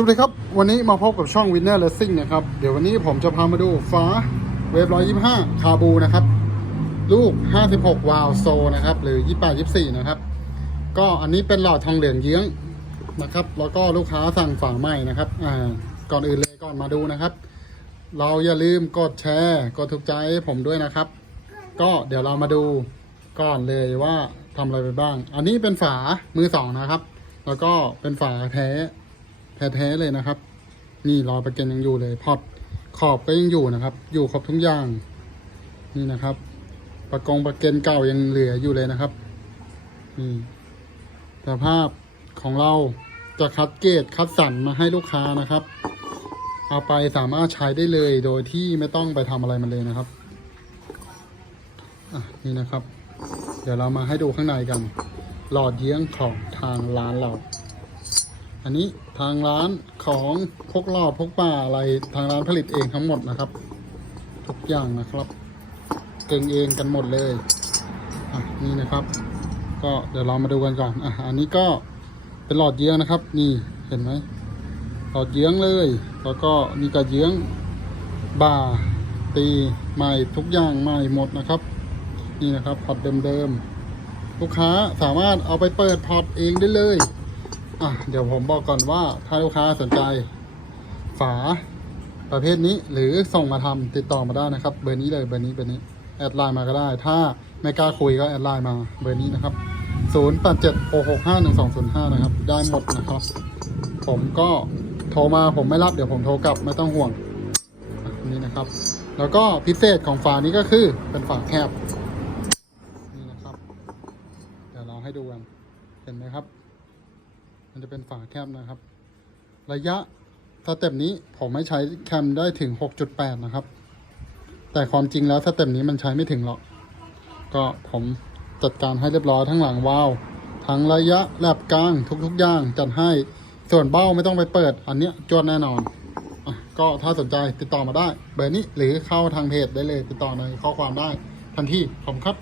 สวัสดีครับ วันนี้มาพบกับช่อง Winner Racing นะครับ เดี๋ยววันนี้ผมจะพามาดูฟ้าเวฟ125 คาบูนะครับ ลูก 56 วาลโซนะครับ หรือ 28 24 นะครับ ก็อันนี้เป็นหลอดทองเหลืองเยื้องนะครับ แล้วก็ลูกค้าสั่งฝาใหม่นะครับอ่าก่อนอื่นเลยก่อนมาดูนะครับ เราอย่าลืมกดแชร์กดถูกใจให้ผมด้วยนะครับ ก็เดี๋ยวเรามาดูก่อนเลยว่าทำอะไรไปบ้าง อันนี้เป็นฝามือสองนะครับ แล้วก็เป็นฝาแท้ แท้ๆเลยนะครับ นี่รอยประเกันยังอยู่เลยพอดขอบก็ยังอยู่นะครับ อยู่ครบทุกอย่าง นี่นะครับ ประกงประเกันเก่ายังเหลืออยู่เลยนะครับนี่สภาพของเราจะคัดเกรดคัดสรรมาให้ลูกค้านะครับ เอาไปสามารถใช้ได้เลยโดยที่ไม่ต้องไปทำอะไรมันเลยนะครับอะนี่นะครับ เดี๋ยวเรามาให้ดูข้างในกัน หลอดเยื้องของทางร้านเรา อันนี้ทางร้านของพกหลอดพกป่าอะไรทางร้านผลิตเองทั้งหมดนะครับ ทุกอย่างนะครับ เก่งเองกันหมดเลยอะนี่นะครับ ก็เดี๋ยวเรามาดูกันก่อนอะอันนี้ก็เป็นหลอดเยื้องนะครับ นี่เห็นไหมหลอดเยื้องเลย แล้วก็นี่ก็เยื้องบ่าตีใหม่ทุกอย่างใหม่หมดนะครับ นี่นะครับพอร์ตเดิมๆลูกค้าสามารถเอาไปเปิดพอร์ตเองได้เลย อะเดี๋ยวผมบอกก่อนว่าถ้าลูกค้าสนใจ ฝาประเภทนี้หรือส่งมาทำติดต่อมาได้นะครับ เบอร์นี้เลยเบอร์นี้เบอร์นี้แอดไลน์มาก็ได้ ถ้าไม่กล้าคุยก็แอดไลน์มาเบอร์นี้นะครับ 0 8 7 6 6 5 1 2 0 5 นะครับ ได้หมดนะครับ ผมก็โทรมาผมไม่รับเดี๋ยวผมโทรกลับไม่ต้องห่วงนี่นะครับ แล้วก็พิเศษของฝานี้ก็คือเป็นฝาแคบนี่นะครับ เดี๋ยวเราให้ดูกันเห็นไหมครับ มันจะเป็นฝาแคบนะครับ ระยะสเต็ปนี้ผมไม่ใช้แคมได้ถึง 6.8 นะครับ แต่ความจริงแล้วสเต็ปนี้มันใช้ไม่ถึงหรอก ก็ผมจัดการให้เรียบร้อยทั้งหลังวาล์วทั้งระยะแลบกลางทุกๆ อย่างจัดให้ส่วนเบ้าไม่ต้องไปเปิด อันเนี้ยจวดแน่นอนอก็ถ้าสนใจติดต่อมาได้ เบอร์นี้หรือเข้าทางเพจได้เลยติดต่อในข้อความได้ทันทีผมครับ